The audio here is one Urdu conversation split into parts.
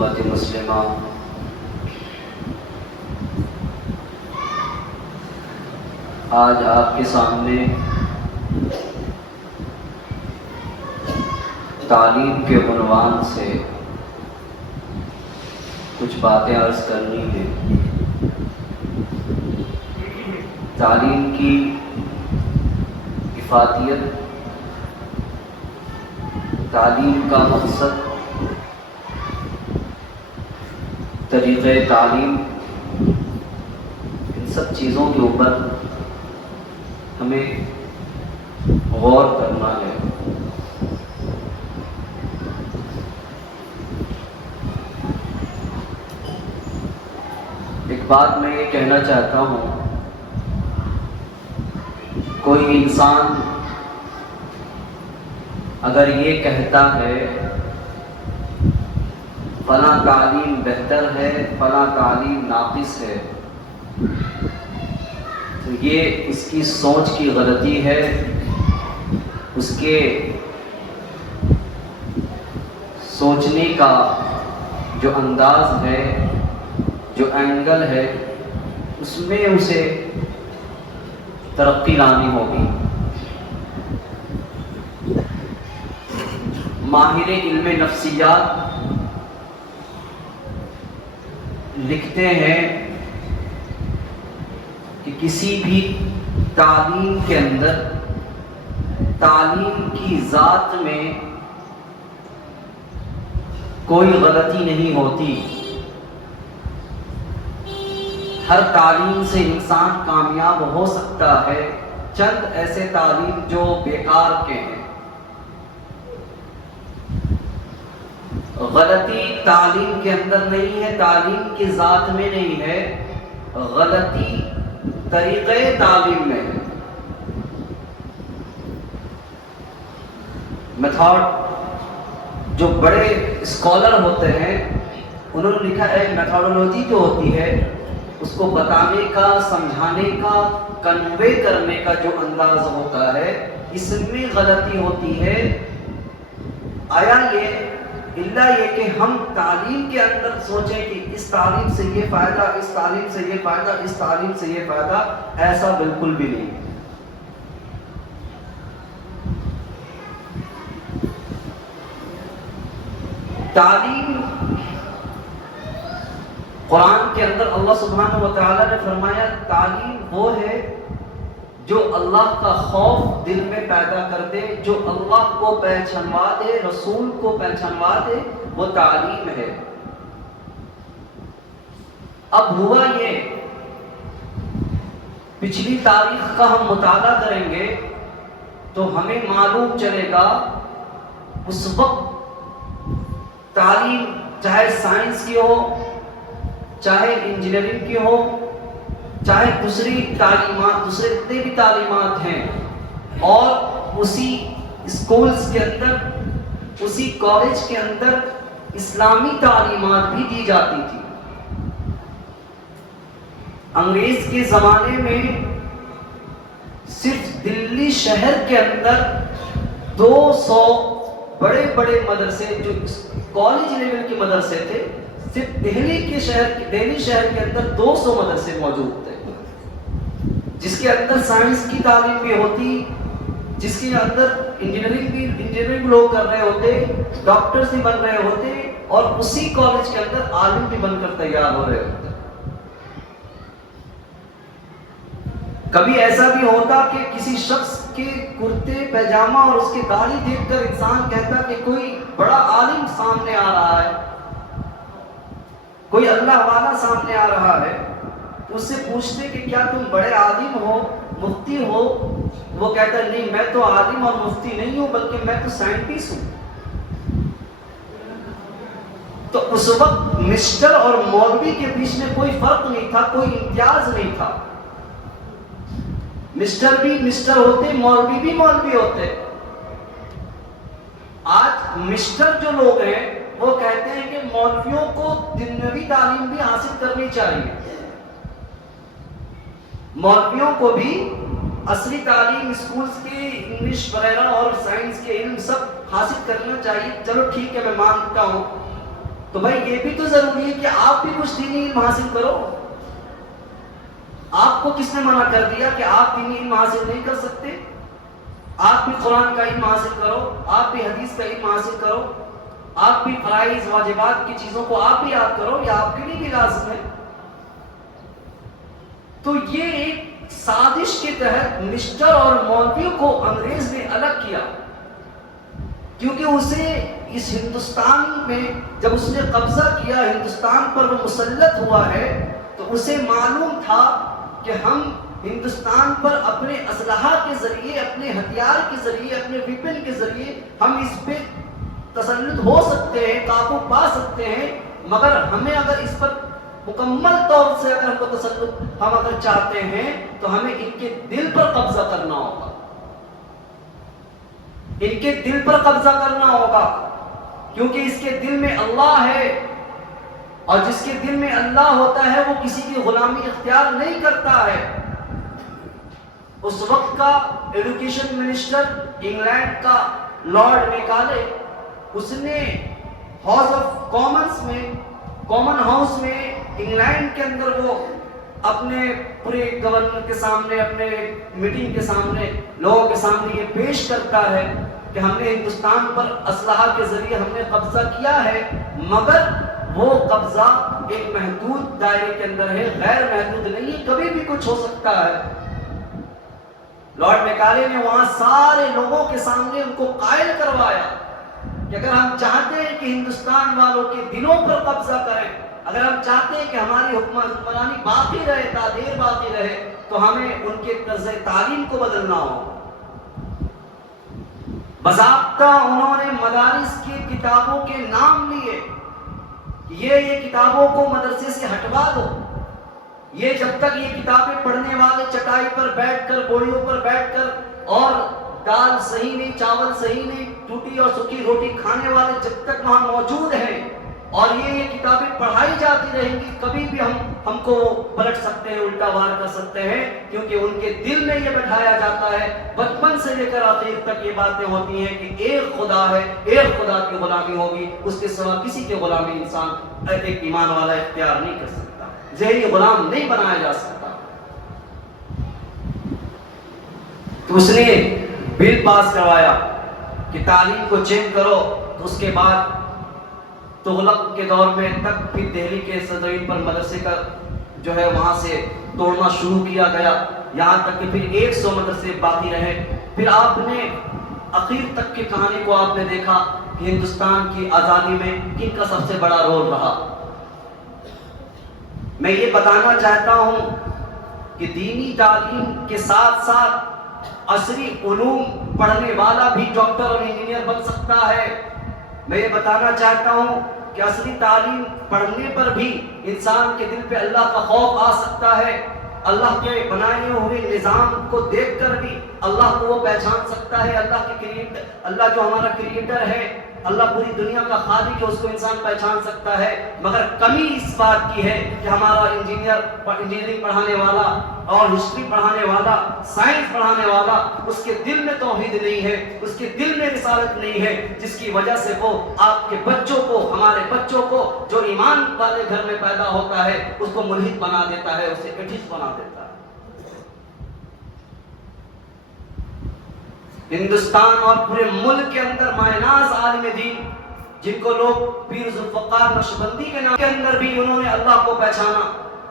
مسلمہ آج آپ کے سامنے تعلیم کے عنوان سے کچھ باتیں عرض کرنی ہیں۔ تعلیم کی افادیت، تعلیم کا مقصد، طریقہ تعلیم، ان سب چیزوں کے اوپر ہمیں غور کرنا ہے۔ ایک بات میں یہ کہنا چاہتا ہوں، کوئی انسان اگر یہ کہتا ہے فلاں تعلیم بہتر ہے، فلاں تعلیم ناقص ہے، تو یہ اس کی سوچ کی غلطی ہے، اس کے سوچنے کا جو انداز ہے، جو اینگل ہے، اس میں اسے ترقی لانی ہوگی۔ ماہر علم نفسیات لکھتے ہیں کہ کسی بھی تعلیم کے اندر، تعلیم کی ذات میں کوئی غلطی نہیں ہوتی۔ ہر تعلیم سے انسان کامیاب ہو سکتا ہے، چند ایسے تعلیم جو بیکار کے ہیں۔ غلطی تعلیم کے اندر نہیں ہے، تعلیم کی ذات میں نہیں ہے، غلطی طریقہ تعلیم میں ہے۔ میتھڈ، جو بڑے اسکالر ہوتے ہیں انہوں نے لکھا ہے، میتھڈولوجی جو ہوتی ہے اس کو بتانے کا، سمجھانے کا، کنوے کرنے کا جو انداز ہوتا ہے، اس میں غلطی ہوتی ہے۔ آیا یہ اللہ یہ کہ ہم تعلیم کے اندر سوچیں کہ اس تعلیم سے یہ فائدہ، اس تعلیم سے یہ فائدہ، اس تعلیم سے یہ فائدہ، ایسا بالکل بھی نہیں۔ تعلیم، قرآن کے اندر اللہ سبحانہ و تعالیٰ نے فرمایا تعلیم وہ ہے جو اللہ کا خوف دل میں پیدا کر دے، جو اللہ کو پہچانوا دے، رسول کو پہچانوا دے، وہ تعلیم ہے۔ اب ہوا یہ، پچھلی تاریخ کا ہم مطالعہ کریں گے تو ہمیں معلوم چلے گا اس وقت تعلیم چاہے سائنس کی ہو، چاہے انجینئرنگ کی ہو، چاہے دوسری تعلیمات، دوسرے جتنے بھی تعلیمات ہیں، اور اسی اسکولز کے اندر، اسی کالج کے اندر اسلامی تعلیمات بھی دی جاتی تھی۔ انگریز کے زمانے میں صرف دلی شہر کے اندر 200 بڑے بڑے مدرسے، جو کالج لیول کے مدرسے تھے، صرف دہلی شہر کے اندر 200 مدرسے موجود تھے، جس کے اندر سائنس کی تعلیم بھی ہوتی، جس کے اندر انجینئرنگ لوگ کر رہے ہوتے، ڈاکٹرز بھی بن رہے ہوتے، اور اسی کالج کے اندر عالم بھی بن کر تیار ہو رہے ہوتے۔ کبھی ایسا بھی ہوتا کہ کسی شخص کے کرتے پیجامہ اور اس کی داڑھی دیکھ کر انسان کہتا کہ کوئی بڑا عالم سامنے آ رہا ہے، کوئی اللہ والا سامنے آ رہا ہے۔ اس سے پوچھتے کہ کیا تم بڑے عالم ہو، مفتی ہو؟ وہ کہتا ہے نہیں، میں تو عالم اور مفتی نہیں ہوں، بلکہ میں تو سائنٹسٹ ہوں۔ تو اس وقت مسٹر اور مولوی کے بیچ میں کوئی فرق نہیں تھا، کوئی امتیاز نہیں تھا۔ مسٹر بھی مسٹر ہوتے، مولوی بھی مولوی ہوتے۔ آج مسٹر جو لوگ ہیں وہ کہتے ہیں کہ مولویوں کو دنیاوی تعلیم بھی حاصل کرنی چاہیے، مولویوں کو بھی اصلی تعلیم اسکولز کے انگلش وغیرہ اور سائنس کے علم سب حاصل کرنا چاہیے۔ چلو ٹھیک ہے، میں مانتا ہوں تو بھائی یہ بھی تو ضروری ہے کہ آپ بھی کچھ دینی علم حاصل کرو. آپ کو کس نے منع کر دیا کہ آپ دینی علم حاصل نہیں کر سکتے؟ آپ بھی قرآن کا علم حاصل کرو، آپ بھی حدیث کا علم حاصل کرو، آپ بھی فرائض واجبات کی چیزوں کو آپ بھی یاد کرو، یہ آپ کے لیے بھی لازم ہے. تو یہ ایک سازش کے تحت مسٹر اور مولوی کو انگریز نے الگ کیا، کیونکہ اسے اس ہندوستان میں جب اس نے قبضہ کیا، ہندوستان پر وہ مسلط ہوا ہے، تو اسے معلوم تھا کہ ہم ہندوستان پر اپنے اسلحہ کے ذریعے، اپنے ہتھیار کے ذریعے، اپنے ویپن کے ذریعے ہم اس پہ تسلط ہو سکتے ہیں، قابو پا سکتے ہیں، مگر ہمیں اگر اس پر مکمل طور سے اگر ہم کو تسلط ہم اگر چاہتے ہیں تو ہمیں ان کے دل پر قبضہ کرنا ہوگا، ان کے دل پر قبضہ کرنا ہوگا، کیونکہ اس کے دل میں اللہ ہے، اور جس کے دل میں اللہ ہوتا ہے وہ کسی کی غلامی اختیار نہیں کرتا ہے. اس وقت کا ایڈوکیشن منسٹر انگلینڈ کا لارڈ میکالے، اس نے ہاؤس آف کامنس میں، کامن ہاؤس میں انگلینڈ کے اندر وہ اپنے پورے گورنر کے سامنے، اپنے میٹنگ کے سامنے، لوگوں کے سامنے یہ پیش کرتا ہے کہ ہم نے ہندوستان پر اسلحہ کے ذریعے ہم نے قبضہ کیا ہے، مگر وہ قبضہ ایک محدود دائرے کے اندر ہے، غیر محدود نہیں ہے، کبھی بھی کچھ ہو سکتا ہے. لارڈ میکالے نے وہاں سارے لوگوں کے سامنے ان کو قائل کروایا کہ اگر ہم چاہتے ہیں کہ ہندوستان والوں کے دلوں پر قبضہ کریں، اگر ہم چاہتے ہیں کہ ہماری حکمرانی باقی رہے، تا دیر باقی رہے، تو ہمیں ان کے طرز تعلیم کو بدلنا ہو. باضابطہ انہوں نے مدارس کی کتابوں کے نام لیے، یہ کتابوں کو مدرسے سے ہٹوا دو. یہ جب تک یہ کتابیں پڑھنے والے چٹائی پر بیٹھ کر، بوڑیوں پر بیٹھ کر، اور دال صحیح نہیں، چاول صحیح نہیں، ٹوٹی اور سوکھی روٹی کھانے والے جب تک وہاں موجود ہیں اور یہ کتابیں پڑھائی جاتی رہیں گی، کبھی بھی ہم کو پلٹ سکتے ہیں، الٹا وار کر سکتے ہیں، کیونکہ ان کے دل میں یہ بٹھایا جاتا ہے، بچپن سے لے کر آخر تک یہ باتیں ہوتی ہیں کہ ایک خدا ہے، ایک خدا کی غلامی ہوگی، اس کے سوا کسی کی غلامی انسان ایک ایمان والا اختیار نہیں کر سکتا، ذہنی غلام نہیں بنایا جا سکتا. تو اس نے بل پاس کروایا کہ تعلیم کو چینج کرو. تو اس کے بعد تغلق کے دور میں تک پھر دہلی کے صدرین پر مدرسے کا جو ہے وہاں سے توڑنا شروع کیا گیا، یہاں تک کہ پھر 100 مدرسے باقی رہے. پھر آپ نے اخیر تک کی کہانی کو آپ نے دیکھا کہ ہندوستان کی آزادی میں کن کا سب سے بڑا رول رہا. میں یہ بتانا چاہتا ہوں کہ دینی تعلیم کے ساتھ ساتھ عصری علوم پڑھنے والا بھی ڈاکٹر اور انجینئر بن سکتا ہے. میں یہ بتانا چاہتا ہوں کہ عصری تعلیم پڑھنے پر بھی انسان کے دل پہ اللہ کا خوف آ سکتا ہے، اللہ کے بنائے ہوئے نظام کو دیکھ کر بھی اللہ کو وہ پہچان سکتا ہے، اللہ جو ہمارا کریٹر ہے، اللہ پوری دنیا کا خالق ہے، اس کو انسان پہچان سکتا ہے. مگر کمی اس بات کی ہے کہ ہمارا انجینئرنگ پڑھانے والا اور ہسٹری پڑھانے والا، سائنس پڑھانے والا، اس کے دل میں توحید نہیں ہے، اس کے دل میں رسالت نہیں ہے، جس کی وجہ سے وہ آپ کے بچوں کو، ہمارے بچوں کو جو ایمان والے گھر میں پیدا ہوتا ہے اس کو ملحد بنا دیتا ہے، اسے ایتھیسٹ بنا دیتا ہے. ہندوستان اور پورے ملک کے اندر مایناز عالم دین جن کو لوگ پیر ذوالفقار نقشبندی کے نام کے اندر بھی انہوں نے اللہ کو پہچانا.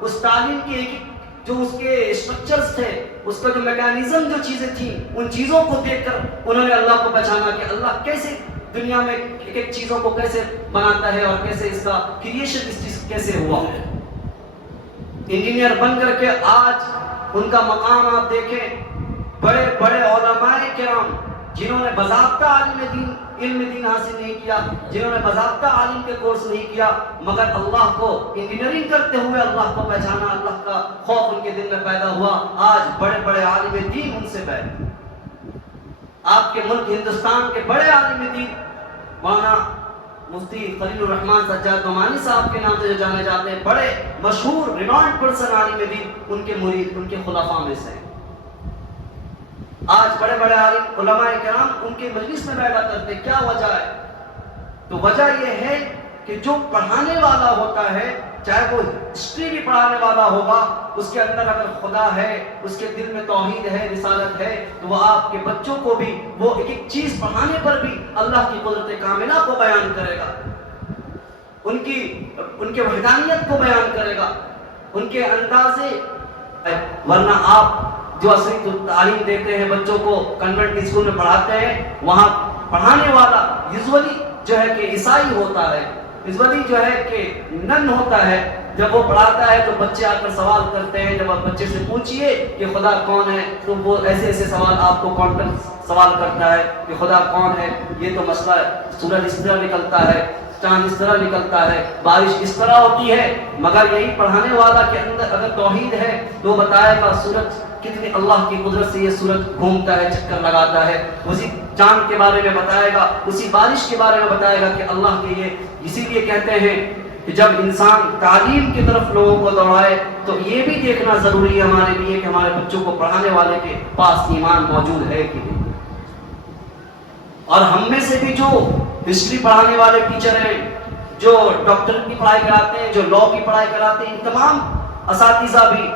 اس تعلیم کی ایک جو اس کے اسٹرکچرز تھے، اس کا جو میکانزم جو چیزیں تھیں، ان چیزوں کو دیکھ کر انہوں نے اللہ کو پہچانا کہ اللہ کیسے دنیا میں ایک ایک چیزوں کو کیسے بناتا ہے اور کیسے اس کا کریشن اس چیز کیسے ہوا. انجینئر بن کر کے آج ان کا مقام آپ دیکھیں، بڑے بڑے علماء کرام جنہوں نے باضابطہ علم دین حاصل نہیں کیا، جنہوں نے باضابطہ عالم کے کورس نہیں کیا، مگر اللہ کو انجینئرنگ کرتے ہوئے اللہ کو پہچانا، اللہ کا خوف ان کے دل میں پیدا ہوا. آج بڑے بڑے عالم دین ان سے بیٹھے. آپ کے ملک ہندوستان کے بڑے عالم دین مولانا مفتی خلیل الرحمان سجاد نعمانی صاحب کے نام سے جو جانے جاتے ہیں، بڑے مشہور ریناؤنڈ پرسن عالم دین، ان کے مرید، ان کے خلفاء میں سے ہیں. آج بڑے بڑے عالم علماء کرام ان کے مجلس میں بیٹھا کرتے. کیا وجہ ہے؟ تو وجہ یہ ہے کہ کہ جو پڑھانے والا ہوتا ہے، چاہے وہ ہسٹری بھی پڑھانے والا ہوگا، اس کے اندر اگر خدا ہے، اس کے دل میں توحید ہے، رسالت ہے، تو وہ آپ کے بچوں کو بھی وہ ایک ایک چیز پڑھانے پر بھی اللہ کی قدرت کاملہ کو بیان کرے گا، ان کے وحدانیت کو بیان کرے گا، ان کے اندازے. ورنہ آپ جو اصلی تعلیم دیتے ہیں بچوں کو کنوینٹ اسکول میں پڑھاتے ہیں، وہاں پڑھانے والا یوزولی جو ہے کہ عیسائی ہوتا ہے، یوزولی جو ہے کہ نن ہوتا ہے. جب وہ پڑھاتا ہے تو بچے آ کر سوال کرتے ہیں، جب آپ بچے سے پوچھئے کہ خدا کون ہے، تو وہ ایسے ایسے سوال آپ کو کانٹیکٹ سوال کرتا ہے کہ خدا کون ہے، یہ تو مسئلہ ہے، سورج اس طرح نکلتا ہے، چاند اس طرح نکلتا ہے، بارش اس طرح ہوتی ہے. مگر یہی پڑھانے والا کے اندر اگر توحید ہے تو بتائے گا سورج کتنی اللہ کی قدرت سے یہ سورج گھومتا ہے، چکر لگاتا ہے. اسی چاند کے بارے میں بتائے گا، اسی بارش کے بارے میں بتائے گا کہ اللہ کے یہ. اسی لیے کہتے ہیں کہ جب انسان تعلیم کی طرف لوگوں کو دوڑائے تو یہ بھی دیکھنا ضروری ہے ہمارے لیے کہ ہمارے بچوں کو پڑھانے والے کے پاس ایمان موجود ہے کہ نہیں. اور ہم میں سے بھی جو ہسٹری پڑھانے والے ٹیچر ہیں، جو ڈاکٹر کی پڑھائی کراتے ہیں، جو لا کی پڑھائی کراتے ہیں، ان تمام اساتذہ بھی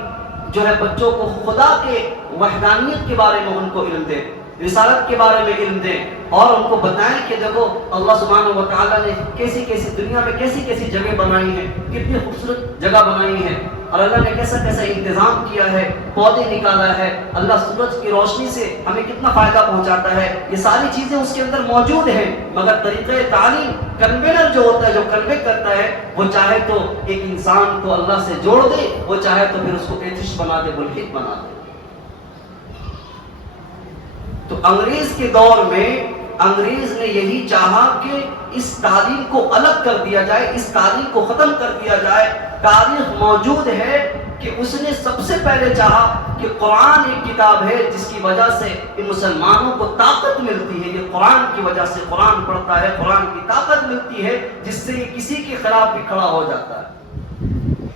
جو ہے بچوں کو خدا کے وحدانیت کے بارے میں ان کو علم دیں، رسالت کے بارے میں علم دیں، اور ان کو بتائیں کہ دیکھو اللہ سبحانہ و تعالیٰ نے کیسی کیسی دنیا میں کیسی کیسی جگہ بنائی ہیں، کتنی خوبصورت جگہ بنائی ہے، اور اللہ نے کیسا کیسا انتظام کیا ہے، پودے نکالا ہے، اللہ سورج کی روشنی سے ہمیں کتنا فائدہ پہنچاتا ہے. یہ ساری چیزیں اس کے اندر موجود ہیں. مگر طریقہ تعلیم کنوینر جو ہوتا ہے، جو کنوے کرتا ہے، وہ چاہے تو ایک انسان کو اللہ سے جوڑ دے، وہ چاہے تو پھر اس کو ایتھسٹ بنا دے، ملحد بنا دے. تو انگریز کے دور میں انگریز نے یہی چاہا کہ اس تعلیم کو الگ کر دیا جائے، اس تعلیم کو ختم کر دیا جائے. تاریخ موجود ہے کہ اس نے سب سے پہلے چاہا کہ قرآن ایک کتاب ہے جس کی وجہ سے ان مسلمانوں کو طاقت ملتی ہے. یہ قرآن کی وجہ سے قرآن پڑھتا ہے، قرآن کی طاقت ملتی ہے جس سے یہ کسی کے خلاف بھی کھڑا ہو جاتا ہے.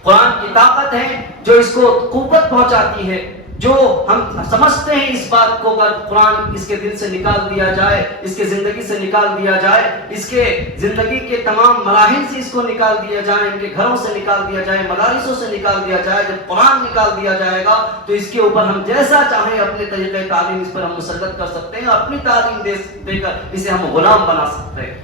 قرآن کی طاقت ہے جو اس کو قوت پہنچاتی ہے. جو ہم سمجھتے ہیں اس بات کو، اگر قرآن اس کے دل سے نکال دیا جائے، اس کے زندگی سے نکال دیا جائے، اس کے زندگی کے تمام مراحل سے اس کو نکال دیا جائے، ان کے گھروں سے نکال دیا جائے، مدارسوں سے نکال دیا جائے، جب قرآن نکال دیا جائے گا تو اس کے اوپر ہم جیسا چاہیں اپنے طریقہ تعلیم اس پر ہم مسلط کر سکتے ہیں، اپنی تعلیم دے کر اسے ہم غلام بنا سکتے ہیں.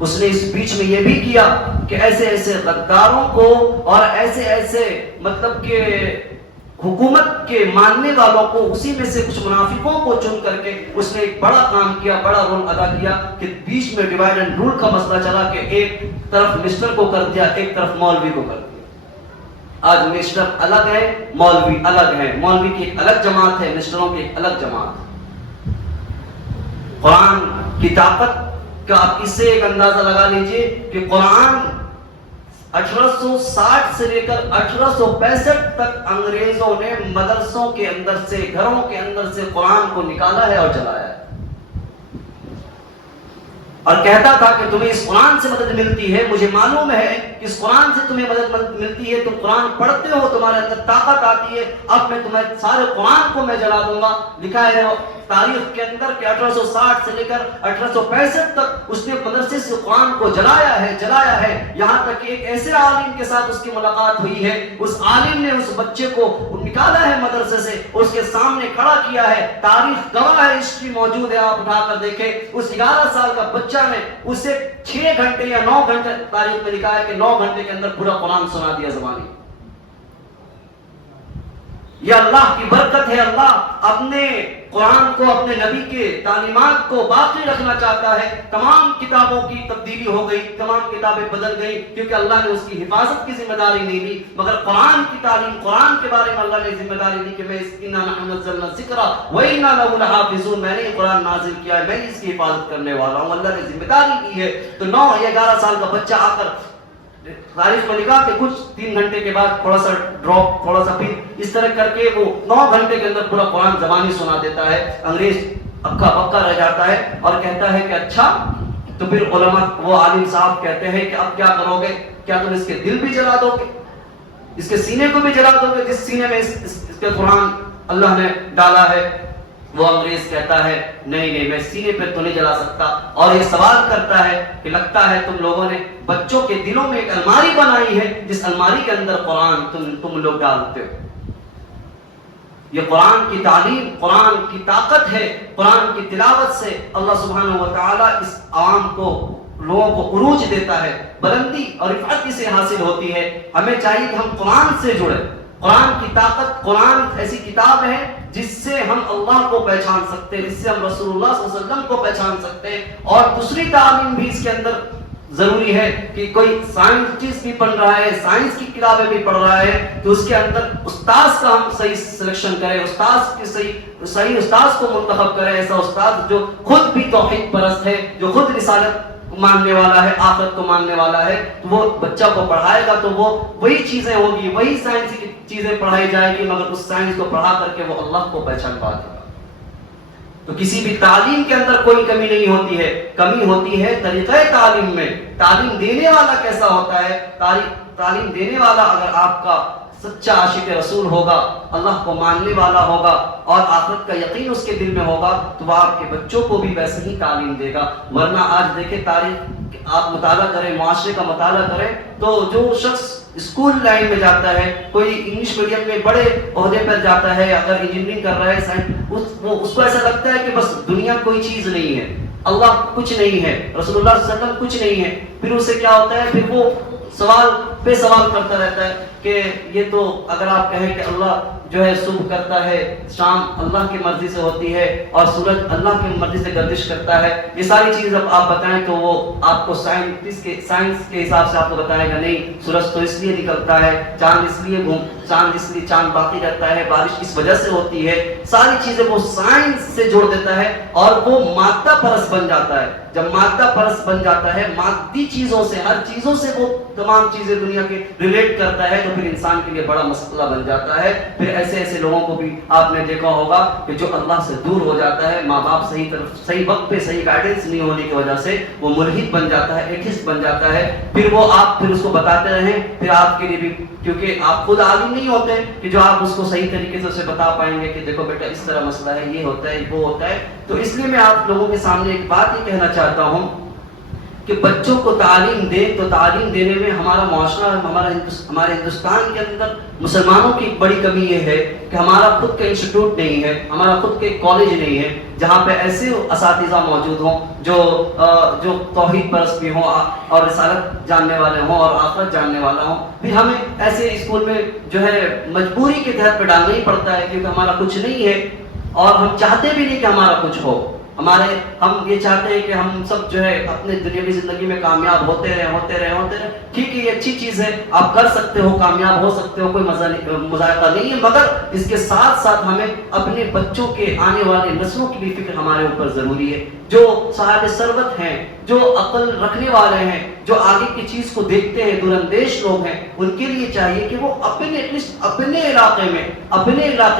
اس نے اس بیچ میں یہ بھی کیا کہ ایسے ایسے غداروں کو اور ایسے ایسے مطلب کہ حکومت کے ماننے والوں کو، اسی میں سے کچھ منافقوں کو چن کر کے اس نے ایک بڑا کام کیا، بڑا رول ادا کیا کہ بیچ میں ڈیوائڈ اینڈ رول کا مسئلہ چلا کہ ایک طرف مسٹر کو کر دیا، ایک طرف مولوی کو کر دیا. آج مسٹر الگ ہے، مولوی الگ ہے، مولوی کی ایک الگ جماعت ہے، مسٹروں کی ایک الگ جماعت ہے. قرآن کی طاقت کا آپ اس سے ایک اندازہ لگا لیجئے کہ قرآن 1860 سے لے کر 1865 تک انگریزوں نے مدرسوں کے اندر سے، گھروں کے اندر سے قرآن کو نکالا ہے اور جلایا ہے، اور کہتا تھا کہ تمہیں اس قرآن سے مدد ملتی ہے، مجھے معلوم ہے کہ اس قرآن سے تمہیں مدد ملتی ہے، تم قرآن پڑھتے ہو، تمہارے اندر طاقت آتی ہے، اب میں تمہیں سارے قرآن کو میں جلا دوں گا. لکھا ہے تاریخ کے اندر کہ 1860 سے لے کر 1865 تک اس نے مدرسے سے قرآن کو جلایا ہے، یہاں تک کہ ایک ایسے عالم کے ساتھ اس کی ملاقات ہوئی ہے، اس عالم نے اس بچے کو نکالا ہے مدرسے سے، اس کے سامنے کھڑا کیا ہے. تاریخ گواہ ہے، ہسٹری موجود ہے، آپ اٹھا کر دیکھیں. اس 11 سال کا بچہ نے اسے 6 گھنٹے یا 9 گھنٹے، تاریخ میں لکھا ہے کہ 9 گھنٹے کے اندر پورا قرآن سنا دیا زبانی. یہ اللہ کی برکت ہے. اللہ اپنے قرآن کو، اپنے نبی کے تعلیمات کو باقی رکھنا چاہتا ہے. تمام کتابوں کی تبدیلی ہو گئی، تمام کتابیں بدل گئی کیونکہ اللہ نے اس کی حفاظت کی ذمہ داری نہیں لی، مگر قرآن کی تعلیم، قرآن کے بارے میں اللہ نے ذمہ داری لی کہ میں اِنَّا نَحْنُ نَزَّلْنَا الذِّكْرَ وَإِنَّا لَهُ لَحَافِظُونَ. میں نے یہ قرآن نازل کیا ہے، میں اس کی حفاظت کرنے والا ہوں، اللہ نے ذمہ داری کی ہے. تو 9 یا 11 سال کا بچہ آ کر تاریخ میں لکھا کہ کچھ 3 گھنٹے کے بعد تھوڑا سا ڈراپ، تھوڑا سا پھر اس طرح کر کے وہ 9 گھنٹے کے اندر پورا قرآن زبانی سنا دیتا ہے. انگریز اکا بکا رہ جاتا ہے اور کہتا ہے کہ اچھا. تو پھر علماء، وہ عالم صاحب کہتے ہیں کہ اب کیا کرو گے؟ کیا تم اس کے دل بھی جلا دو گے، اس کے سینے کو بھی جلا دو گے جس سینے میں اس کے قرآن اللہ نے ڈالا ہے؟ وہ انگریز کہتا ہے نہیں نہیں میں سینے پہ تو نہیں جلا سکتا، اور یہ سوال کرتا ہے کہ لگتا ہے تم لوگوں نے بچوں کے دلوں میں ایک الماری بنائی ہے جس الماری کے اندر قرآن تم لوگ ڈالتے ہو۔ یہ قرآن کی تعلیم، قرآن کی طاقت ہے، قرآن کی تلاوت سے اللہ سبحانہ و تعالیٰ اس عوام کو، لوگوں کو عروج دیتا ہے، بلندی اور رفعت سے حاصل ہوتی ہے۔ ہمیں چاہیے کہ ہم قرآن سے جڑیں۔ قرآن کی طاقت، قرآن ایسی کتاب ہے جس سے ہم اللہ کو پہچان سکتے ہیں، جس سے ہم رسول اللہ صلی اللہ علیہ وسلم کو پہچان سکتے ہیں۔ اور دوسری تعلیم بھی اس کے اندر ضروری ہے کہ کوئی سائنس بھی پڑھ رہا ہے، سائنس کی کتابیں بھی پڑھ رہا ہے، تو اس کے اندر استاذ کا ہم صحیح سلیکشن کریں، استاذ کی صحیح استاذ کو منتخب کریں، ایسا استاذ جو خود بھی توحید پرست ہے، جو خود رسالت ماننے والا ہے، آخرت کو ماننے والا ہے، تو وہ بچہ کو پڑھائے گا تو وہ وہی چیزیں ہوگی، وہی سائنس کی چیزیں پڑھائی جائے گی، مگر اس سائنس کو پڑھا کر کے وہ اللہ کو پہچان پائے گا۔ تو کسی بھی تعلیم کے اندر کوئی کمی نہیں ہوتی ہے، کمی ہوتی ہے طریقہ تعلیم میں۔ تعلیم دینے والا کیسا ہوتا ہے؟ تعلیم دینے والا اگر آپ کا سچا عاشق رسول ہوگا، اللہ کو ماننے والا ہوگا اور آخرت کا یقین اس کے دل میں ہوگا، تو وہ آپ کے بچوں کو بھی ویسے ہی تعلیم دے گا۔ ورنہ آج دیکھیں تاریخ آپ مطالعہ کریں، معاشرے کا مطالعہ کریں، تو جو شخص اسکول لائن میں جاتا ہے، کوئی انگلش میڈیم میں بڑے عہدے پر جاتا ہے، اگر انجینئرنگ کر رہا ہے، اس کو ایسا لگتا ہے کہ بس دنیا کوئی چیز نہیں ہے، اللہ کچھ نہیں ہے، رسول اللہ صلی اللہ علیہ وسلم کچھ نہیں ہے۔ پھر اسے کیا ہوتا ہے، پھر وہ سوال پہ سوال کرتا رہتا ہے کہ یہ تو اگر آپ کہیں کہ اللہ جو ہے صبح کرتا ہے، شام اللہ کی مرضی سے ہوتی ہے، اور سورج اللہ کی مرضی سے گردش کرتا ہے، یہ ساری چیز جب آپ بتائیں تو وہ آپ کو سائنس کے حساب سے آپ کو بتائے گا نہیں، سورج تو اس لیے نکلتا ہے، چاند اس لیے چاند باقی رہتا ہے، بارش اس وجہ سے ہوتی ہے، ساری چیزیں وہ سائنس سے جوڑ دیتا ہے، اور وہ مادہ پرست بن جاتا ہے۔ جب مادہ پرست بن جاتا ہے، مادی چیزوں سے، ہر چیزوں سے وہ تمام چیزیں دنیا کے ریلیٹ کرتا ہے، تو پھر انسان کے لیے بڑا مسئلہ بن جاتا ہے۔ پھر ایسے لوگوں کو بھی آپ نے دیکھا ہوگا کہ جو اللہ سے دور ہو جاتا ہے، ماں باپ صحیح وقت پہ صحیح گائیڈنس نہیں ہونے کی وجہ سے وہ ملحد بن جاتا ہے، ایتھسٹ بن جاتا ہے۔ پھر وہ آپ پھر اس کو بتاتے رہیں، پھر آپ کے لیے بھی، کیونکہ آپ خود عالم نہیں ہوتے کہ جو آپ اس کو صحیح طریقے سے اسے بتا پائیں گے کہ دیکھو بیٹا اس طرح مسئلہ ہے، یہ ہوتا ہے، وہ ہوتا ہے۔ تو اس لیے میں آپ لوگوں کے سامنے ایک بات یہ کہنا چاہتا ہوں کہ بچوں کو تعلیم دیں، تو تعلیم دینے میں ہمارا معاشرہ، ہمارے ہندوستان کے اندر مسلمانوں کی بڑی کمی یہ ہے کہ ہمارا خود کا انسٹیٹیوٹ نہیں ہے، ہمارا خود کا کالج نہیں ہے جہاں پہ ایسے اساتذہ موجود ہوں جو توحید پرست بھی ہوں اور رسالت جاننے والے ہوں اور آخرت جاننے والا ہوں۔ پھر ہمیں ایسے اسکول میں جو ہے مجبوری کے تحت پہ ڈالنا ہی پڑتا ہے، کیونکہ ہمارا کچھ نہیں ہے اور ہم چاہتے بھی نہیں کہ ہمارا کچھ ہو۔ ہم یہ چاہتے ہیں کہ ہم سب جو ہے اپنے دنیاوی زندگی میں کامیاب ہوتے رہیں۔ ٹھیک ہے، یہ اچھی چیز ہے، آپ کر سکتے ہو، کامیاب ہو سکتے ہو، کوئی مذائقہ نہیں ہے، مگر اس کے ساتھ ساتھ ہمیں اپنے بچوں کے آنے والے نسلوں کی بھی فکر ہمارے اوپر ضروری ہے۔ جو صاحب ثروت ہیں، جو عقل رکھنے والے ہیں، جو آگے کی چیز کو دیکھتے ہیں، دور اندیش لوگ ہیں، ان کے لیے چاہیے کہ وہ اپنے علاقے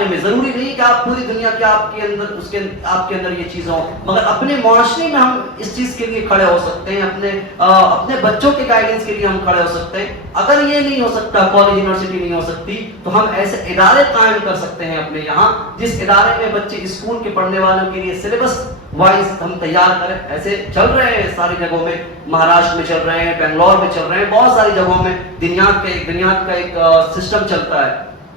میں، ضروری نہیں کہ آپ پوری دنیا کے آپ کے اندر یہ چیز ہو، مگر اپنے معاشرے میں ہم اس چیز کے لیے کھڑے ہو سکتے ہیں، اپنے بچوں کے گائیڈنس کے لیے ہم کھڑے ہو سکتے ہیں۔ اگر یہ نہیں ہو سکتا، کالج یونیورسٹی نہیں ہو سکتی، تو ہم ایسے ادارے قائم کر سکتے ہیں اپنے یہاں، جس ادارے میں بچے اسکول کے پڑھنے والوں کے لیے سلیبس وائز ہم تیار کریں۔ ایسے چل رہے ہیں ساری جگہوں میں، مہاراشٹر میں چل رہے ہیں، بنگلور میں چل رہے ہیں، بہت ساری جگہوں میں دنیات کا ایک سسٹم چلتا ہے۔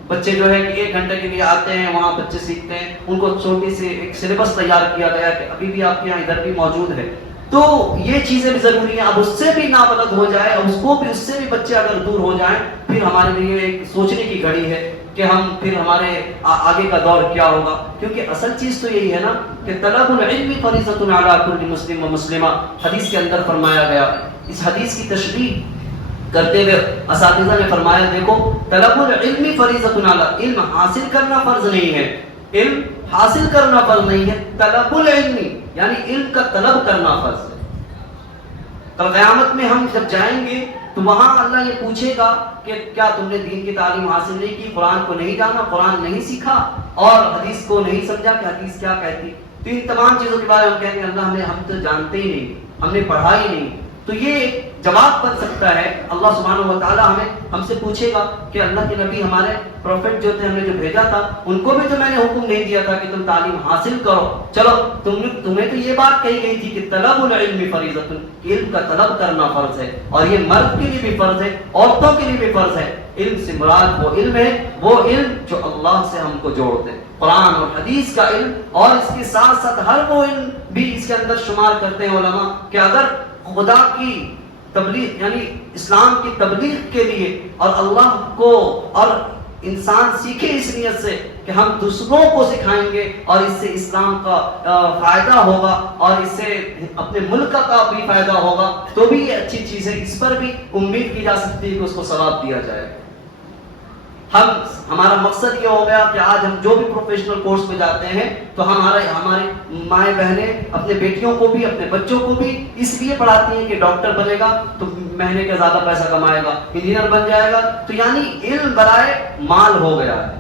بچے جو ہے کہ 1 گھنٹے کے لیے آتے ہیں، وہاں بچے سیکھتے ہیں، ان کو چھوٹی سی ایک سلیبس تیار کیا گیا کہ ابھی بھی آپ کے یہاں ادھر بھی موجود ہے۔ تو یہ چیزیں بھی ضروری ہیں۔ اب اس سے بھی نابلد ہو جائے، اور اس سے بھی بچے اگر دور ہو جائیں، پھر ہمارے لیے ایک سوچنے کی گھڑی ہے کہ پھر ہمارے آگے کا دور کیا ہوگا۔ کیونکہ اصل چیز تو یہی ہے نا کہ طلب العلم فریضۃ علی کل مسلم و مسلمہ، حدیث کے اندر فرمایا گیا۔ اس حدیث کی تشریح کرتے ہوئے اساتذہ نے فرمایا، دیکھو طلب العلم فریضۃ علی، علم حاصل کرنا فرض نہیں ہے، علم حاصل کرنا فرض نہیں ہے، طلب العلم یعنی علم کا طلب کرنا فرض ہے۔ کل قیامت میں ہم جب جائیں گے تو وہاں اللہ یہ پوچھے گا کہ کیا تم نے دین کی تعلیم حاصل نہیں کی، قرآن کو نہیں جانا، قرآن نہیں سیکھا، اور حدیث کو نہیں سمجھا کہ حدیث کیا کہتی۔ تو ان تمام چیزوں کے بارے میں ہم کہیں گے اللہ ہم تو جانتے ہی نہیں، ہم نے پڑھا ہی نہیں۔ تو یہ جواب بن سکتا ہے. اللہ سبحانہ و تعالیٰ ہم سے پوچھے گا کہ اللہ کے نبی ہمارے پروفٹ جو تھے ہم نے جو بھیجا تھا ان کو بھی تو میں نے حکم نہیں دیا تھا کہ تم تعلیم حاصل کرو. چلو تمہیں تو یہ بات کہی گئی تھی کہ طلب العلم فریضۃ، علم کا طلب کرنا فرض ہے، اور یہ مرد کے لیے بھی فرض ہے، عورتوں کے لیے بھی فرض ہے. علم سے مراد وہ علم ہے، وہ علم جو اللہ سے ہم کو جوڑتے ہیں، قرآن اور حدیث کا علم، اور اس کے ساتھ ساتھ ہر وہ علم بھی اس کے اندر شمار کرتے ہیں علماء کہ اگر خدا کی تبلیغ یعنی اسلام کی تبلیغ کے لیے اور اللہ کو اور انسان سیکھے اس نیت سے کہ ہم دوسروں کو سکھائیں گے اور اس سے اسلام کا فائدہ ہوگا اور اس سے اپنے ملک کا بھی فائدہ ہوگا، تو بھی یہ اچھی چیز ہے. اس پر بھی امید کی جا سکتی ہے کہ اس کو ثواب دیا جائے. ہمارا مقصد یہ ہو گیا کہ آج ہم جو بھی پروفیشنل کورس پہ جاتے ہیں تو ہماری مائیں بہنیں اپنے بیٹیوں کو بھی اپنے بچوں کو بھی اس لیے پڑھاتی ہیں کہ ڈاکٹر بنے گا تو مہینے کا زیادہ پیسہ کمائے گا، انجینئر بن جائے گا. تو یعنی علم برائے مال ہو گیا ہے.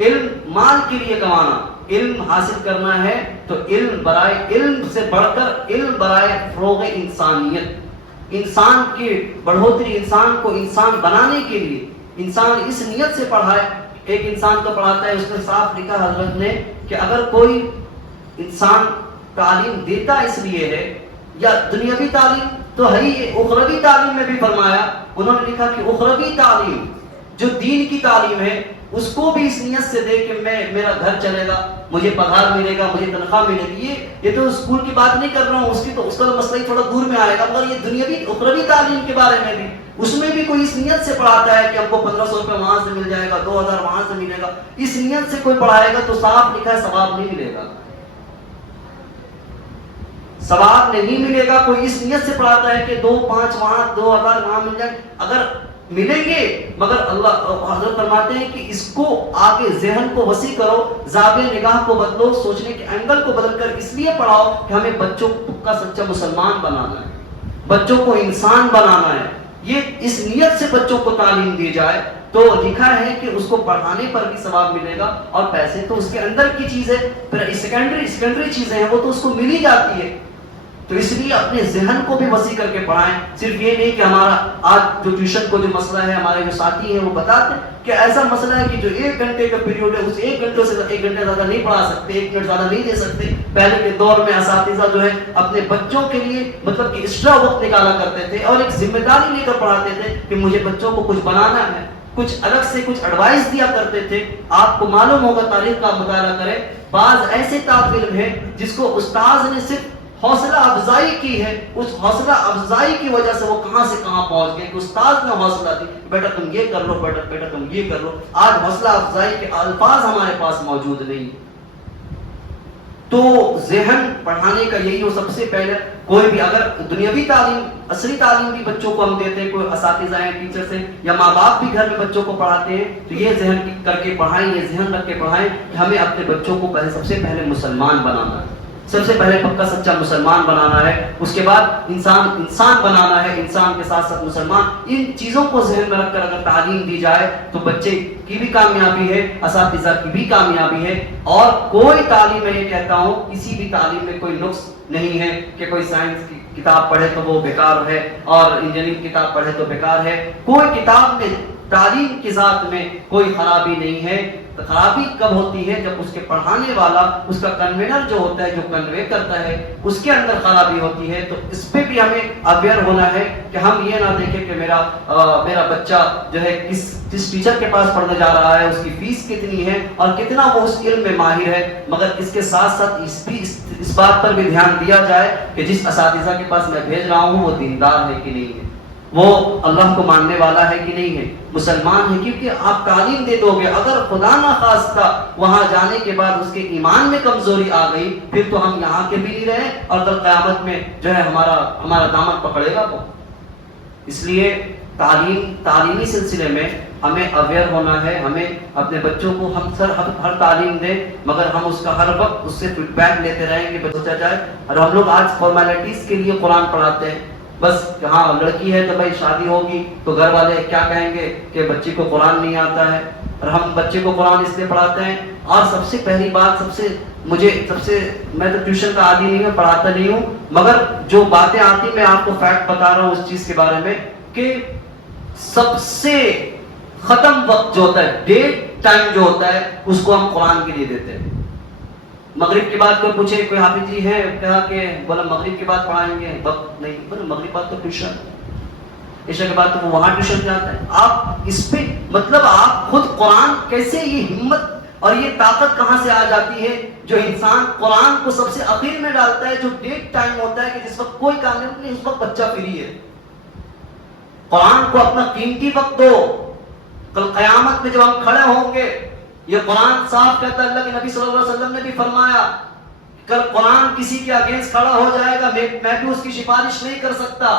علم مال کے لیے کمانا، علم حاصل کرنا ہے تو علم برائے، علم سے بڑھ کر علم برائے فروغ انسانیت، انسان کی بڑھوتری، انسان کو انسان بنانے کے لیے انسان اس نیت سے پڑھائے. ایک انسان کو پڑھاتا ہے، اس میں صاف لکھا حضرت نے کہ اگر کوئی انسان تعلیم دیتا اس لیے ہے، یا دنیاوی تعلیم تو ہے ہی، اخروی تعلیم میں بھی فرمایا انہوں نے لکھا کہ اخروی تعلیم جو دین کی تعلیم ہے اس کو بھی اس نیت سے دے کہ میرا گھر چلے گا، مجھے پگار ملے گا، مجھے تنخواہ ملے گی. یہ تو اسکول کی بات نہیں کر رہا ہوں، اس کا تو مسئلہ ہی تھوڑا دور میں آئے گا، مگر یہ دنیاوی اخروی تعلیم کے بارے میں بھی اس میں بھی کوئی اس نیت سے پڑھاتا ہے کہ ہم کو 1500 روپے وہاں سے مل جائے گا، 2000 وہاں سے ملے گا، اس نیت سے کوئی پڑھائے گا تو صاف لکھا ہے ثواب نہیں ملے گا. ثواب نہیں ملے گا. کوئی اس نیت سے پڑھاتا ہے کہ 2-5 وہاں 2000 وہاں مل جائے، اگر ملیں گے، مگر اللہ حضرت فرماتے ہیں کہ اس کو آگے ذہن کو وسیع کرو، زاویہ نگاہ کو بدلو، سوچنے کے اینگل کو بدل کر اس لیے پڑھاؤ کہ ہمیں بچوں کا سچا مسلمان بنانا ہے، بچوں کو انسان بنانا ہے. یہ اس نیت سے بچوں کو تعلیم دی جائے تو لکھا ہے کہ اس کو پڑھانے پر بھی ثواب ملے گا، اور پیسے تو اس کے اندر کی چیز ہے، پھر سیکنڈری چیزیں ہیں وہ تو اس کو مل ہی جاتی ہے. تو اس لیے اپنے ذہن کو بھی وسیع کر کے پڑھائیں. صرف یہ نہیں کہ ہمارا آج جو ٹیوشن کو جو مسئلہ ہے، ہمارے جو ساتھی ہیں وہ بتاتے ہیں کہ ایسا مسئلہ ہے کہ جو 1 گھنٹے کا پیریوڈ ہے اس 1 گھنٹے سے 1 گھنٹے زیادہ نہیں پڑھا سکتے، 1 منٹ زیادہ نہیں دے سکتے. پہلے کے دور میں اساتذہ جو ہے اپنے بچوں کے لیے مطلب کہ ایکسٹرا وقت نکالا کرتے تھے اور ایک ذمہ داری لے کر پڑھاتے تھے کہ مجھے بچوں کو کچھ بنانا ہے، کچھ الگ سے کچھ ایڈوائس دیا کرتے تھے. آپ کو معلوم ہوگا، تاریخ کا مطالعہ کریں، بعض ایسے طالب علم ہیں جس کو استاذ نے صرف حوصلہ افزائی کی ہے، اس حوصلہ افزائی کی وجہ سے وہ کہاں سے کہاں پہنچ گئے کہ استاد نے حوصلہ دی، بیٹا تم یہ کر لو، بیٹا تم یہ کر لو. آج حوصلہ افزائی کے الفاظ ہمارے پاس موجود نہیں. تو ذہن پڑھانے کا یہی ہو سب سے پہلے. کوئی بھی اگر دنیاوی تعلیم، عصری تعلیم بھی بچوں کو ہم دیتے ہیں، کوئی اساتذہ ہیں، ٹیچرز ہیں یا ماں باپ بھی گھر میں بچوں کو پڑھاتے ہیں، تو یہ ذہن کر کے پڑھائیں، یہ ذہن رکھ کے پڑھائیں کہ ہمیں اپنے بچوں کو سب سے پہلے مسلمان بنانا ہے، سب سے پہلے پکا سچا مسلمان بنانا ہے. اس کے بعد انسان بنانا ہے، انسان کے ساتھ ساتھ مسلمان. ان چیزوں کو ذہن میں رکھ کر اگر تعلیم دی جائے تو بچے کی بھی کامیابی ہے، اساتذہ کی بھی کامیابی ہے. اور کوئی تعلیم، میں یہ کہتا ہوں کسی بھی تعلیم میں کوئی نقص نہیں ہے کہ کوئی سائنس کی کتاب پڑھے تو وہ بیکار ہے اور انجینئرنگ کتاب پڑھے تو بیکار ہے. کوئی کتاب میں، تعلیم کی ذات میں کوئی خرابی نہیں ہے. خرابی کب ہوتی ہے؟ جب اس کے پڑھانے والا، اس کا کنوینر جو ہوتا ہے، جو کنوے کرتا ہے، اس کے اندر خرابی ہوتی ہے. تو اس پہ بھی ہمیں اویئر ہونا ہے کہ ہم یہ نہ دیکھیں کہ میرا بچہ جو ہے کس ٹیچر کے پاس پڑھنے جا رہا ہے، اس کی فیس کتنی ہے اور کتنا وہ اس علم میں ماہر ہے. مگر اس کے ساتھ ساتھ اس بات پر بھی دھیان دیا جائے کہ جس اساتذہ کے پاس میں بھیج رہا ہوں وہ دیندار ہے کہ نہیں ہے، وہ اللہ کو ماننے والا ہے کہ نہیں ہے، مسلمان ہے. کیونکہ آپ تعلیم دے دو گے، اگر خدا نہ خواستہ وہاں جانے کے بعد اس کے ایمان میں کمزوری آ گئی، پھر تو ہم یہاں کے بھی نہیں رہے اور کل قیامت میں جو ہے ہمارا دامن پکڑے گا وہ. اس لیے تعلیمی سلسلے میں ہمیں اویئر ہونا ہے. ہمیں اپنے بچوں کو ہر تعلیم دیں، مگر ہم اس کا ہر وقت اس سے فیڈ بیک لیتے رہیں گے بچہ جائے. اور ہم لوگ آج فارمیلٹیز کے لیے قرآن پڑھاتے ہیں، بس کہ ہاں لڑکی ہے تو بھائی شادی ہوگی تو گھر والے کیا کہیں گے کہ بچی کو قرآن نہیں آتا ہے، اور ہم بچے کو قرآن اس لیے پڑھاتے ہیں. اور سب سے پہلی بات، سب سے مجھے سب سے، میں تو ٹیوشن کا عادی نہیں ہوں، پڑھاتا نہیں ہوں، مگر جو باتیں آتی میں آپ کو فیکٹ بتا رہا ہوں اس چیز کے بارے میں کہ سب سے ختم وقت جو ہوتا ہے، ڈیٹ ٹائم جو ہوتا ہے، اس کو ہم قرآن کے لیے دیتے ہیں. مغرب کے بعد کوئی پوچھے کوئی حافظ جی ہے، کہا کہ بولا مغرب کے بعد پڑھائیں گے، وقت نہیں، بولا مغرب کے بعد تو ٹیوشن، عشاء کے بعد تو وہ وہاں ٹیوشن جاتا ہے. آپ اس پہ مطلب آپ خود قرآن کیسے، یہ ہمت اور یہ طاقت کہاں سے آ جاتی ہے جو انسان قرآن کو سب سے اخیر میں ڈالتا ہے، جو ڈیٹ ٹائم ہوتا ہے کہ جس وقت کوئی کام نہیں، اس وقت بچہ فری ہے. قرآن کو اپنا قیمتی وقت دو. کل قیامت میں جب ہم کھڑے ہوں گے، یہ قرآن صاف کہتا ہے، اللہ کے نبی صلی اللہ علیہ وسلم نے بھی فرمایا کل قرآن کسی کے اگینسٹ کھڑا ہو جائے گا، میں بھی اس کی سفارش نہیں کر سکتا،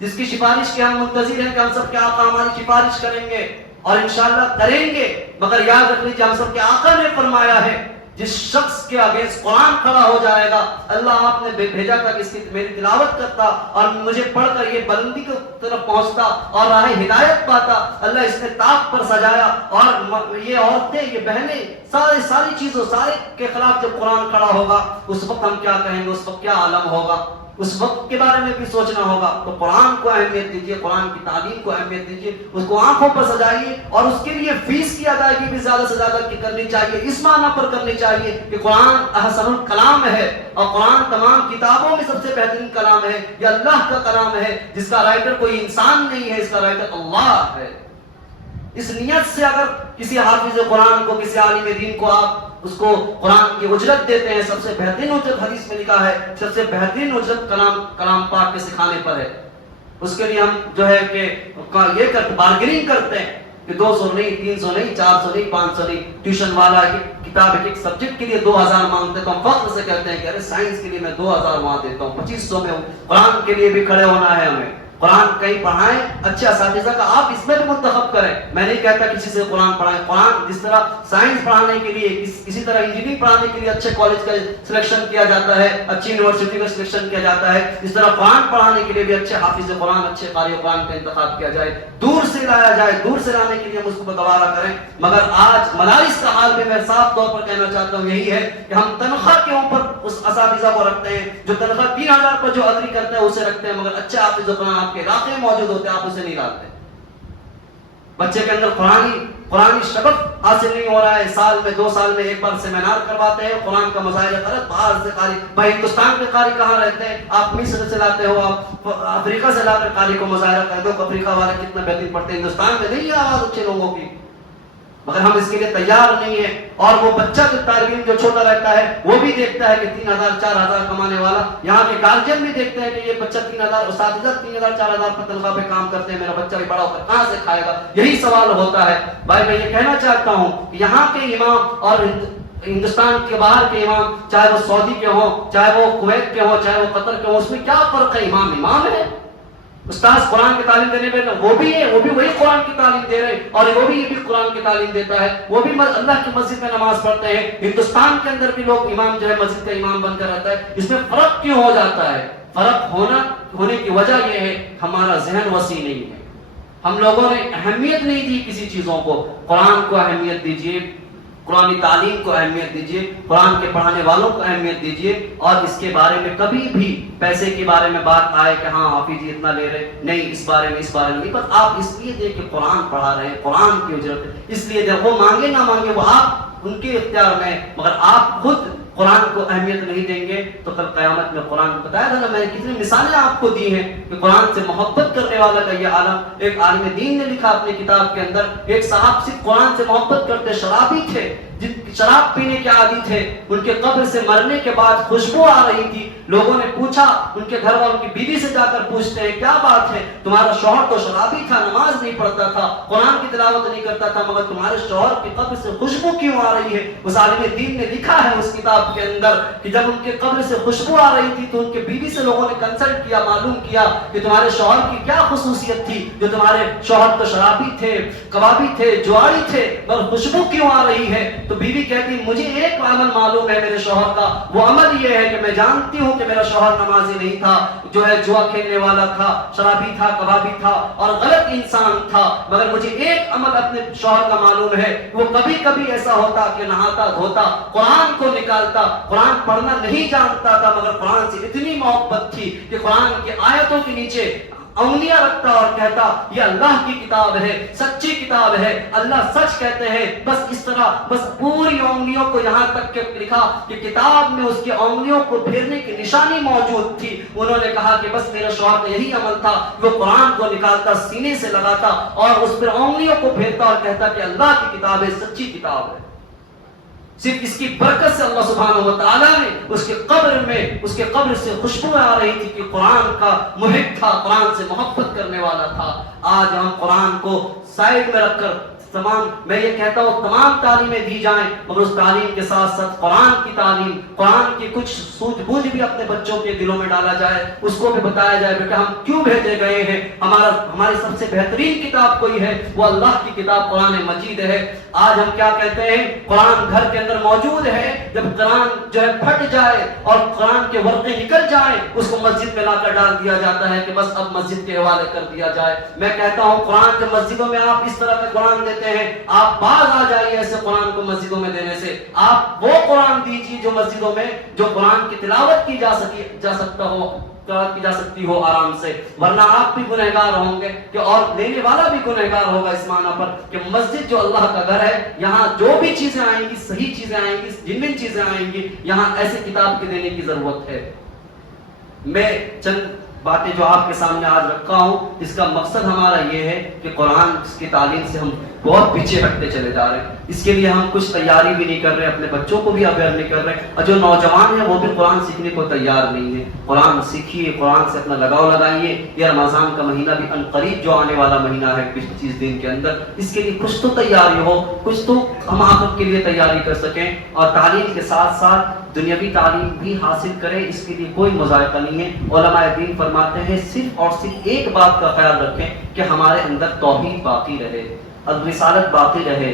جس کی سفارش کے ہم منتظر ہیں کہ ہم سب کے آقا ہماری سفارش کریں گے اور انشاءاللہ کریں گے. مگر یاد رکھ لیجیے ہم سب کے آقا نے فرمایا ہے جس شخص کے اگینسٹ قرآن کھڑا ہو جائے گا، اللہ آپ نے بھیجا تھا کہ اس کی میری تلاوت کرتا اور مجھے پڑھ کر یہ بلندی کی طرف پہنچتا اور راہ ہدایت پاتا. اللہ اس نے طاق پر سجایا اور یہ عورتیں، یہ بہنیں، ساری چیزوں سارے کے خلاف جب قرآن کھڑا ہوگا اس وقت ہم کیا کہیں گے، اس وقت کیا عالم ہوگا، اس وقت کے بارے میں بھی سوچنا ہوگا. تو قرآن کو اہمیت دیجیے، قرآن کی تعلیم کو اہمیت دیجیے، اس کو آنکھوں پر سجائیے اور اس کے لیے فیس کی ادائیگی بھی زیادہ سے زیادہ کی کرنی چاہیے، اس معنی پر کرنی چاہیے کہ قرآن احسن الکلام ہے اور قرآن تمام کتابوں میں سب سے بہترین کلام ہے، یہ اللہ کا کلام ہے جس کا رائٹر کوئی انسان نہیں ہے، اس کا رائٹر اللہ ہے. اس نیت سے اگر کسی حافظ قرآن کو، کسی عالم دین کو آپ اس کو قرآن کی اجرت دیتے ہیں، سب سے بہترین اجرت حدیث میں لکھا ہے، سب سے بہترین اجرت کلام پاک کے سکھانے پر ہے. اس کے لیے ہم جو ہے کہ یہ کرتے بارگیننگ کرتے ہیں کہ 200 نہیں، 300 نہیں، 400 نہیں، 500 نہیں. ٹیوشن والا کتاب ایک سبجیکٹ کے لیے 2000 مانگتے تو ہم فخر سے کہتے ہیں کہ ارے سائنس کے لیے میں 2000 وہاں دیتا ہوں، 2500 میں. قرآن کے لیے بھی کھڑے ہونا ہے ہمیں، قرآن کہیں پڑھائیں، اچھے اساتذہ کا آپ اس میں بھی منتخب کریں. میں نہیں کہتا کسی سے قرآن پڑھائیں، قرآن جس طرح سائنس پڑھانے کے لیے، کسی طرح انجینئرنگ پڑھانے کے لیے اچھے کالج کا سلیکشن کیا جاتا ہے، اچھی یونیورسٹی کا سلیکشن کیا جاتا ہے، اس طرح قرآن پڑھانے کے لیے بھی اچھے حافظ قرآن، اچھے قاری قرآن کا انتخاب کیا جائے، دور سے لایا جائے. دور سے لانے کے لیے ہم اس کو گوارا کریں. مگر آج مدارس کا حال میں صاف طور پر کہنا چاہتا ہوں یہی ہے کہ ہم تنخواہ کے اوپر اس اساتذہ کو رکھتے ہیں، جو تنخواہ 3000 پر جو اگری کرتا ہے اسے رکھتے ہیں، مگر اچھے حافظ قرآن آپ کے علاقے میں موجود ہوتے ہیں، آپ اسے نہیں لاتے. بچے کے اندر قرآنی شغف حاصل نہیں ہو رہا ہے. سال میں 2 سال میں ایک بار سیمینار کرواتے ہیں، قرآن کا مظاہرہ کرت، باہر سے قاری، بھائی ہندوستان کے قاری کہاں رہتے ہیں، آپ مصر سے لاتے ہو، آپ افریقہ سے لا کر قاری کو مظاہرہ کر دو. افریقہ والے کتنا بہترین پڑھتے ہیں، ہندوستان میں نہیں ہے آواز اچھے لوگوں کی، مگر ہم اس کے لیے تیار نہیں ہیں. اور وہ بچہ جو طالب علم جو چھوٹا رہتا ہے وہ بھی دیکھتا ہے کہ 3000 4000 کمانے والا، یہاں کے گارجین بھی دیکھتے ہیں کہ یہ بچہ 3000، اساتذہ 3000 4000 پر تنخواہ پہ کام کرتے ہیں، میرا بچہ بھی بڑا ہو کر کہاں سے کھائے گا. یہی سوال ہوتا ہے. بھائی میں یہ کہنا چاہتا ہوں کہ یہاں کے امام اور ہندوستان کے باہر کے امام، چاہے وہ سعودی کے ہوں، چاہے وہ کویت کے ہوں، چاہے وہ قطر کے ہوں، اس میں کیا فرق ہے؟ امام ہے. استاذ قرآن کی تعلیم دینے میں وہ بھی ہے، وہ بھی وہی قرآن کی تعلیم دے رہے ہیں، اور وہ بھی یہ بھی قرآن کی تعلیم دیتا ہے، وہ بھی اللہ کی مسجد میں نماز پڑھتے ہیں. ہندوستان کے اندر بھی لوگ امام جو ہے مسجد کا امام بن کر رہتا ہے. اس میں فرق کیوں ہو جاتا ہے؟ فرق ہونے کی وجہ یہ ہے ہمارا ذہن وسیع نہیں ہے، ہم لوگوں نے اہمیت نہیں دی کسی چیزوں کو. قرآن کو اہمیت دیجیے، قرآن تعلیم کو اہمیت دیجیے، قرآن کے پڑھانے والوں کو اہمیت دیجیے، اور اس کے بارے میں کبھی بھی پیسے کے بارے میں بات آئے کہ ہاں حافظ جی اتنا لے رہے، نہیں، اس بارے میں نہیں، بس آپ اس لیے دیں کہ قرآن پڑھا رہے ہیں، قرآن کی اجرت ہے، اس لیے دیں. وہ مانگے نہ مانگے وہ آپ ان کے اختیار میں، مگر آپ خود قرآن کو اہمیت نہیں دیں گے تو کل قیامت میں قرآن کو بتایا تھا نا، میں نے کتنی مثالیں آپ کو دی ہیں کہ قرآن سے محبت کرنے والا کا یہ عالم. ایک عالم دین نے لکھا اپنی کتاب کے اندر، ایک صاحب صرف قرآن سے محبت کرتے، شرابی تھے، جن شراب پینے کے عادی تھے، ان کے قبر سے مرنے کے بعد خوشبو آ رہی تھی. لوگوں نے پوچھا، ان کے گھر والوں کی بیوی سے جا کر پوچھتے ہیں کیا بات ہے، تمہارا شوہر تو شرابی تھا، نماز نہیں پڑھتا تھا، قرآن کی تلاوت نہیں کرتا تھا، مگر تمہارے شوہر کی قبر سے خوشبو کیوں آ رہی ہے؟ اس عالم دین نے لکھا ہے اس کتاب کے اندر کہ جب ان کے قبر سے خوشبو آ رہی تھی تو ان کے بیوی سے لوگوں نے کنسلٹ کیا، معلوم کیا کہ تمہارے شوہر کی کیا خصوصیت تھی، جو تمہارے شوہر تو شرابی تھے، کبابی تھے، جواری تھے، مگر خوشبو کیوں آ رہی ہے؟ تو بیوی کہتی مجھے ایک عمل معلوم ہے میرے شوہر کا، وہ عمل یہ ہے کہ میں جانتی ہوں کہ میرا شوہر نمازی نہیں تھا، جو ہے جوا کھیلنے والا تھا، شرابی تھا، کبابی تھا اور غلط انسان تھا، مگر مجھے ایک عمل اپنے شوہر کا معلوم ہے، وہ کبھی کبھی ایسا ہوتا کہ نہاتا دھوتا قرآن کو نکالتا، قرآن پڑھنا نہیں جانتا تھا مگر قرآن سے اتنی محبت تھی کہ قرآن کی آیتوں کے نیچے انگلیاں رکھتا اور کہتا یہ اللہ کی کتاب ہے، سچی کتاب ہے، اللہ سچ کہتے ہیں، بس اس طرح بس پوری انگلیوں کو یہاں تک کہ لکھا کہ کتاب میں اس کی انگلیوں کو پھیرنے کی نشانی موجود تھی۔ انہوں نے کہا کہ بس میرے شوہر کا یہی عمل تھا، وہ قرآن کو نکالتا، سینے سے لگاتا اور اس پر انگلیوں کو پھیرتا اور کہتا کہ اللہ کی کتاب ہے، سچی کتاب ہے۔ صرف اس کی برکت سے اللہ سبحانہ و تعالیٰ نے اس کے قبر سے خوشبو آ رہی تھی کہ قرآن کا محب تھا، قرآن سے محبت کرنے والا تھا۔ آج ہم قرآن کو سائڈ میں رکھ کر میں یہ کہتا ہوں تمام تعلیمیں دی جائیں مگر اس تعلیم کے ساتھ ساتھ قرآن کی تعلیم، قرآن کی کچھ سوجھ بوجھ بھی اپنے بچوں کے دلوں میں ڈالا جائے، اس کو بھی بتایا جائے بیٹا ہم کیوں بھیجے گئے ہیں، ہماری سب سے بہترین کتاب کوئی ہے وہ اللہ کی کتاب قرآن مجید ہے۔ آج ہم کیا کہتے ہیں قرآن گھر کے اندر موجود ہے، جب قرآن جو ہے پھٹ جائے اور قرآن کے ورقے نکل جائیں اس کو مسجد میں لا کر ڈال دیا جاتا ہے کہ بس اب مسجد کے حوالے کر دیا جائے۔ میں کہتا ہوں قرآن کے مسجدوں میں آپ اس طرح کا قرآن دیتے ہیں، آپ باز آ جائیے ایسے قرآن کو مسجدوں میں دینے سے، آپ وہ قرآن دیجیے جو مسجدوں میں جو قرآن کی تلاوت کی جا سکتی ہو آرام سے، ورنہ آپ بھی گنہگار ہوں گے کہ اور لینے والا بھی گنہگار ہوگا اس معنی پر کہ مسجد جو اللہ کا گھر ہے، یہاں جو بھی چیزیں آئیں گی صحیح چیزیں آئیں گی، جن چیزیں آئیں گی یہاں ایسے کتاب کے دینے کی ضرورت ہے۔ میں چند باتیں جو آپ کے سامنے آج رکھا ہوں اس کا مقصد ہمارا یہ ہے کہ قرآن کی تعلیم سے ہم بہت پیچھے ہٹتے چلے جا رہے ہیں، اس کے لیے ہم کچھ تیاری بھی نہیں کر رہے، اپنے بچوں کو بھی اویئر نہیں کر رہے، اور جو نوجوان ہیں وہ بھی قرآن سیکھنے کو تیار نہیں ہے۔ قرآن سیکھیے، قرآن سے اپنا لگاؤ لگائیے۔ یہ رمضان کا مہینہ بھی عنقریب جو آنے والا مہینہ ہے 25 دن کے اندر، اس کے لیے کچھ تو تیاری ہو، کچھ تو ہم آخرت کے لیے تیاری کر سکیں، اور تعلیم کے ساتھ ساتھ دنیاوی تعلیم بھی حاصل کریں، اس کے لیے کوئی مذائقہ نہیں ہے۔ علماء دین فرماتے ہیں صرف اور صرف ایک بات کا خیال رکھیں کہ ہمارے اندر توحید باقی رہے، رسالت باقی رہے،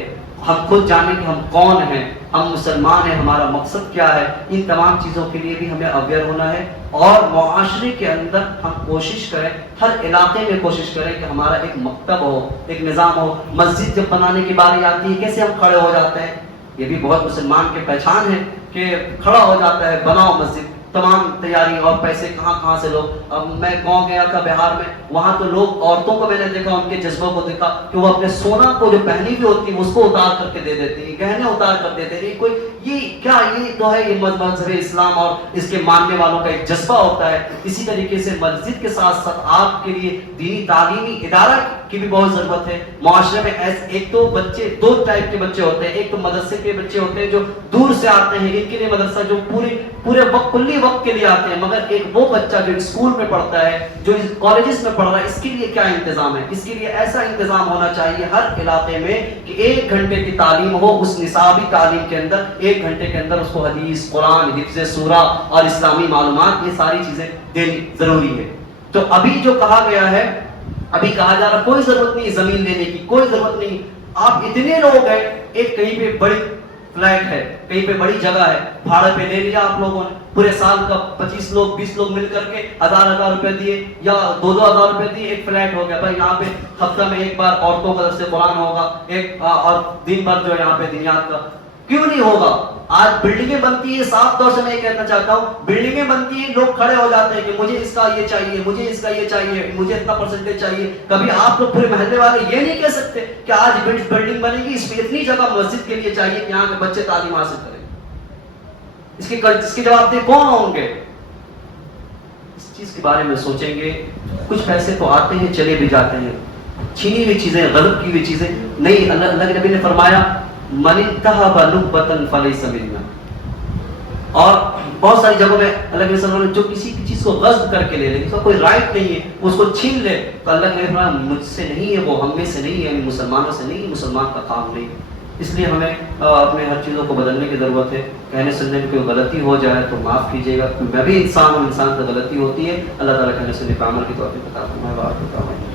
ہم خود جانیں کہ ہم کون ہیں، ہم مسلمان ہیں، ہمارا مقصد کیا ہے۔ ان تمام چیزوں کے لیے بھی ہمیں اویئر ہونا ہے، اور معاشرے کے اندر ہم کوشش کریں، ہر علاقے میں کوشش کریں کہ ہمارا ایک مکتب ہو، ایک نظام ہو۔ مسجد جب بنانے کی باری آتی ہے کیسے ہم کھڑے ہو جاتے ہیں، یہ بھی بہت مسلمان کی پہچان ہے کہ کھڑا ہو جاتا ہے بناؤ مسجد، تمام تیاری اور پیسے کہاں سے لوگ۔ اب میں گاؤں گیا تھا بہار میں، وہاں تو لوگ عورتوں کو میں نے دیکھا، ان کے جذبوں کو دیکھا کہ وہ اپنے سونا کو جو پہنی ہوئی ہوتی ہے اس کو اتار کر کے دے دیتی ہیں، گہنے اتار کر دیتے ہیں۔ کوئی یہ کیا، یہ تو ہے یہ مذہب اسلام اور اس کے ماننے والوں کا ایک جذبہ ہوتا ہے۔ اسی طریقے سے مسجد کے ساتھ ساتھ آپ کے لیے دینی تعلیمی ادارہ کی بھی بہت ضرورت ہے۔ معاشرے میں ایک تو بچے دو ٹائپ کے بچے ہوتے ہیں، ایک تو مدرسے کے بچے ہوتے ہیں جو دور سے آتے ہیں، ان کے لیے مدرسہ جو پورے وقت کلی وقت کے لیے آتے ہیں، مگر ایک وہ بچہ جو اسکول میں پڑھتا ہے، جو کالجز میں پڑھ رہا ہے، اس کے لیے کیا انتظام ہے؟ اس کے لیے ایسا انتظام ہونا چاہیے ہر علاقے میں کہ 1 گھنٹے کی تعلیم ہو، اس نصابی تعلیم کے اندر 1 گھنٹے کے اندر اس کو حدیث، قرآن، حفظ سورہ اور اسلامی معلومات، یہ ساری چیزیں دینی ضروری ہے۔ تو ابھی جو کہا گیا ہے، ابھی کہا جا رہا کوئی ضرورت نہیں زمین لینے کی، کوئی ضرورت نہیں، آپ اتنے لوگ ہیں، ایک کہیں پہ بڑی فلیٹ ہے، کہیں پہ بڑی جگہ ہے، بھاڑے پہ لے لیا آپ لوگوں نے، پورے سال کا 25 لوگ 20 لوگ مل کر کے 1000 روپے دیے یا 2000 روپے دیے، ایک فلیٹ ہو گیا۔ بھائی یہاں پہ ہفتہ میں ایک بار عورتوں کا درس قرآن ہوگا، اور دن بھر جو ہے یہاں پہ دنیات کا کیوں نہیں ہوگا؟ آج بلڈنگیں بنتی ہے، صاف طور سے میں یہ کہنا چاہتا ہوں، بلڈنگیں بنتی ہیں، لوگ کھڑے ہو جاتے ہیں کہ مجھے اس کا یہ چاہیے، مجھے اس کا یہ چاہیے، مجھے اتنا پرسنٹیج چاہیے۔ کبھی آپ لوگ پورے محلے والے یہ نہیں کہہ سکتے کہ آج بلڈنگ بنے گی، اس میں اتنی جگہ مسجد کے لیے چاہیے کہ یہاں کے بچے تعلیم حاصل کریں۔ اس کے جواب دہ کون ہوں گے؟ اس چیز کے بارے میں سوچیں گے۔ کچھ پیسے تو آتے ہیں چلے بھی جاتے ہیں، چھینی ہوئی چیزیں، غلط کی ہوئی چیزیں نہیں۔ اللہ کے نبی نے فرمایا من انتهب نخبة فليس منا، اور بہت ساری جگہوں میں اللہ کے رسول جو کسی کی چیز کو غصب کر کے لے لے، اس کا کوئی رائٹ نہیں ہے، اس کو چھین لے، تو اللہ کے فرمایا مجھ سے نہیں ہے، وہ ہم میں سے نہیں ہے، مسلمانوں سے نہیں، مسلمان کا کام نہیں۔ اس لیے ہمیں اپنے ہر چیزوں کو بدلنے کی ضرورت ہے۔ کہنے سننے میں کوئی غلطی ہو جائے تو معاف کیجیے گا، میں بھی انسان ہوں، انسان سے غلطی ہوتی ہے۔ اللہ تعالیٰ کہنے سننے پہ عمل کی توفیق عطا فرمائے۔